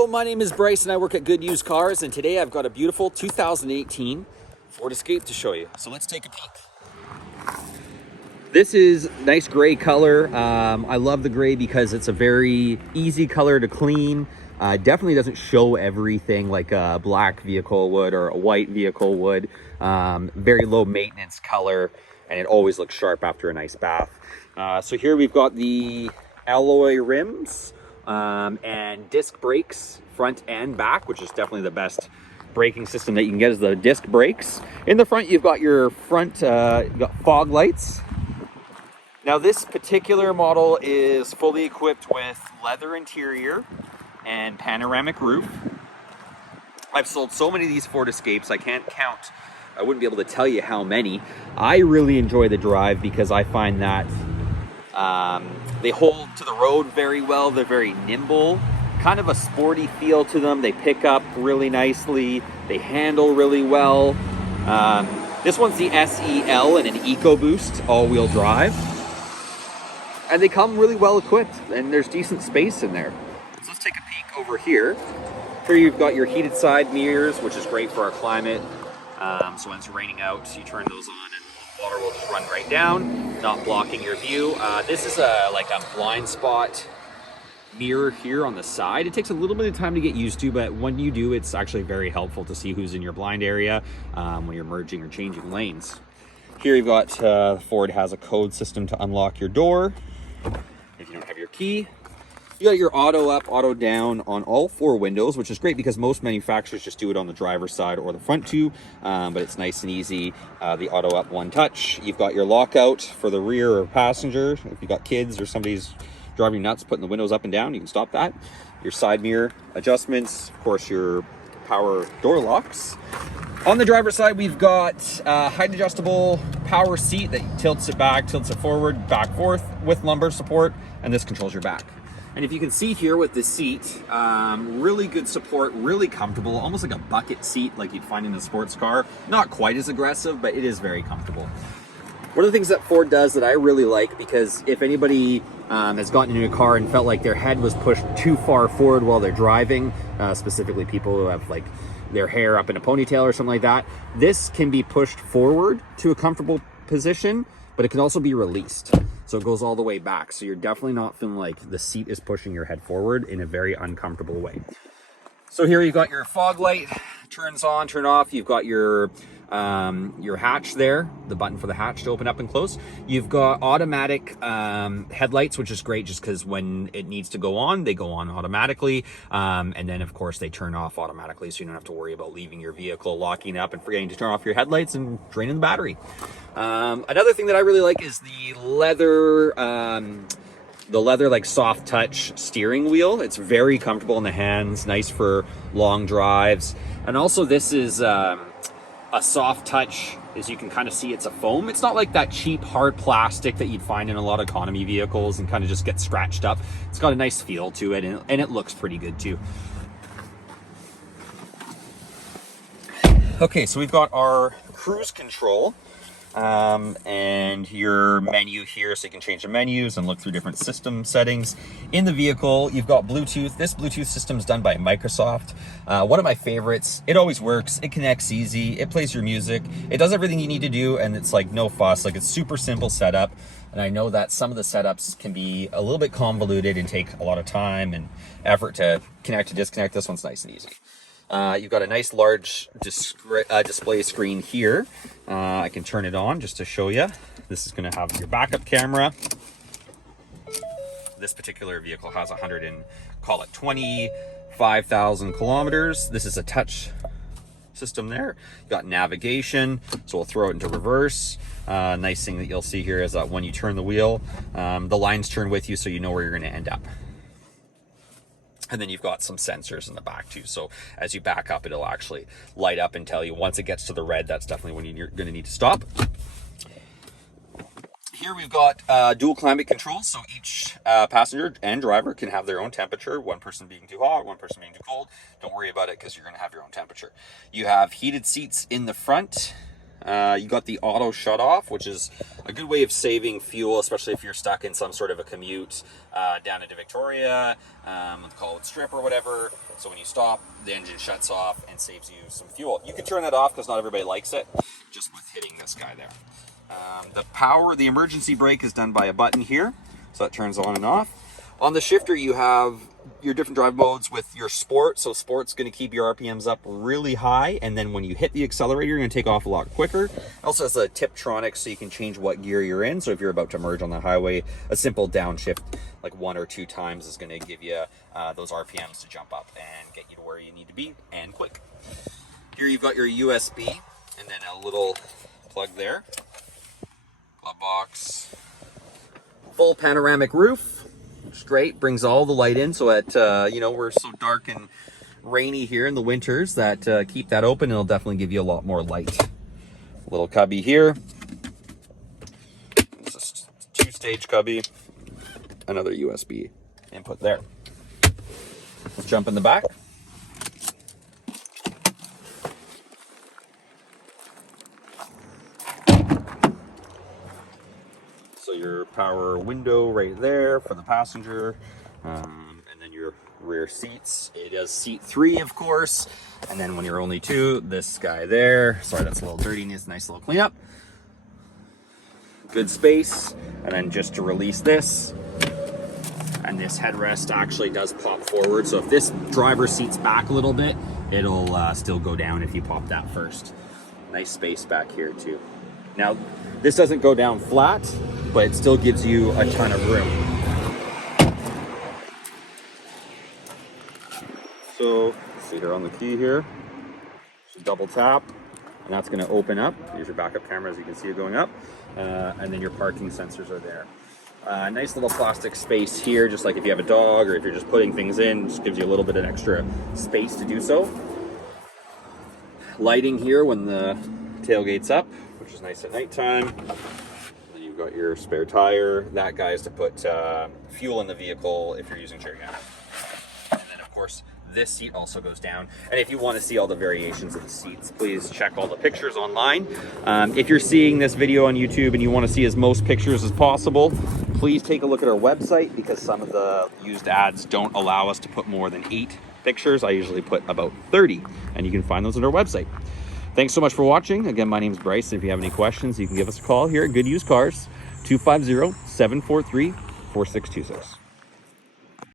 Hello, my name is Bryce and I work at Good Used Cars, and today I've got a beautiful 2018 Ford Escape to show you. So let's take a peek. This is nice gray color. I love the gray because it's a very easy color to clean. Definitely doesn't show everything like a black vehicle would or a white vehicle would. Very low maintenance color, and it always looks sharp after a nice bath. So here we've got the alloy rims. And disc brakes front and back, which is definitely the best braking system that you can get is the disc brakes. In the front, you've got your front you've got fog lights. Now this particular model is fully equipped with leather interior and panoramic roof. I've sold so many of these Ford Escapes, I can't count. I wouldn't be able to tell you how many. I really enjoy the drive because I find that they hold to the road very well. They're very nimble, kind of a sporty feel to them. They pick up really nicely. They handle really well. This one's the SEL and an EcoBoost all-wheel drive. And they come really well equipped, and there's decent space in there. So let's take a peek over here. Here you've got your heated side mirrors, which is great for our climate. So when it's raining out, you turn those on and water will just run right down, not blocking your view. This is like a blind spot mirror here on the side. It takes a little bit of time to get used to, but when you do, it's actually very helpful to see who's in your blind area when you're merging or changing lanes. Here you've got Ford has a code system to unlock your door if you don't have your key. You got your auto up, auto down on all four windows, which is great because most manufacturers just do it on the driver's side or the front two, but it's nice and easy. The auto up one touch. You've got your lockout for the rear or passenger. If you've got kids or somebody's driving nuts, putting the windows up and down, you can stop that. Your side mirror adjustments, of course, your power door locks. On the driver's side, we've got height adjustable power seat that tilts it back, tilts it forward, back, forth with lumbar support, and this controls your back. And if you can see here with the seat, really good support, really comfortable, almost like a bucket seat like you'd find in a sports car. Not quite as aggressive, but it is very comfortable. One of the things that Ford does that I really like, because if anybody has gotten into a car and felt like their head was pushed too far forward while they're driving, specifically people who have like their hair up in a ponytail or something like that, this can be pushed forward to a comfortable position, but it can also be released. So it goes all the way back. So you're definitely not feeling like the seat is pushing your head forward in a very uncomfortable way. So here you've got your fog light, turns on, turn off. You've got your hatch there, the button for the hatch to open up and close. You've got automatic headlights, which is great just because when it needs to go on, they go on automatically. And then of course they turn off automatically, so you don't have to worry about leaving your vehicle, locking up and forgetting to turn off your headlights and draining the battery. Another thing that I really like is the leather like soft touch steering wheel. It's very comfortable in the hands, nice for long drives. And also this is a soft touch, as you can kind of see, it's a foam. It's not like that cheap hard plastic that you'd find in a lot of economy vehicles and kind of just get scratched up. It's got a nice feel to it, and it looks pretty good too. Okay, so we've got our cruise control and your menu here, so you can change the menus and look through different system settings. In the vehicle, you've got Bluetooth. This Bluetooth system is done by Microsoft. One of my favorites. It always works. It connects easy. It plays your music. It does everything you need to do, and it's like no fuss. Like, it's super simple setup. And I know that some of the setups can be a little bit convoluted and take a lot of time and effort to connect to disconnect. This one's nice and easy. You've got a nice large display screen here. I can turn it on just to show you. This is going to have your backup camera. This particular vehicle has 25,000 kilometers. This is a touch system there. You've got navigation, so we'll throw it into reverse. Nice thing that you'll see here is that when you turn the wheel, the lines turn with you, so you know where you're going to end up. And then you've got some sensors in the back too. So as you back up, it'll actually light up and tell you once it gets to the red, that's definitely when you're going to need to stop. Here we've got dual climate control. So each passenger and driver can have their own temperature. One person being too hot, one person being too cold. Don't worry about it because you're going to have your own temperature. You have heated seats in the front. You got the auto shut off, which is a good way of saving fuel, especially if you're stuck in some sort of a commute down into Victoria, let's call it strip or whatever. So when you stop, the engine shuts off and saves you some fuel. You can turn that off because not everybody likes it, just with hitting this guy there. The emergency brake is done by a button here, so that turns on and off. On the shifter, you have your different drive modes with your sport. So sport's going to keep your RPMs up really high, and then when you hit the accelerator, you're going to take off a lot quicker. It also has a Tiptronic, so you can change what gear you're in. So if you're about to merge on the highway, a simple downshift like 1 or 2 times is going to give you those RPMs to jump up and get you to where you need to be, and quick. Here you've got your USB and then a little plug there. Glove box. Full panoramic roof. Straight, brings all the light in, so at we're so dark and rainy here in the winters that keep that open, and it'll definitely give you a lot more light. Little cubby here. It's a 2-stage cubby. Another USB input there. Let's jump in the back. So your power window right there for the passenger, and then your rear seats. It has seat 3, of course, and then when you're only 2, this guy there. Sorry, that's a little dirty, needs a nice little cleanup. Good space, and then just to release this, and this headrest actually does pop forward, so if this driver seats back a little bit, it'll still go down if you pop that first. Nice space back here too. Now, this doesn't go down flat, but it still gives you a ton of room. So, see here on the key here, just double tap, and that's going to open up. Here's your backup camera, as you can see it going up, and then your parking sensors are there. Nice little plastic space here, just like if you have a dog or if you're just putting things in, just gives you a little bit of extra space to do so. Lighting here when the tailgate's up, which is nice at nighttime. Then you've got your spare tire. That guy is to put fuel in the vehicle if you're using cherry gas. And then of course, this seat also goes down. And if you want to see all the variations of the seats, please check all the pictures online. If you're seeing this video on YouTube and you want to see as most pictures as possible, please take a look at our website, because some of the used ads don't allow us to put more than 8 pictures. I usually put about 30, and you can find those on our website. Thanks so much for watching. Again, my name is Bryce. If you have any questions, you can give us a call here at Good Used Cars, 250-743-4626.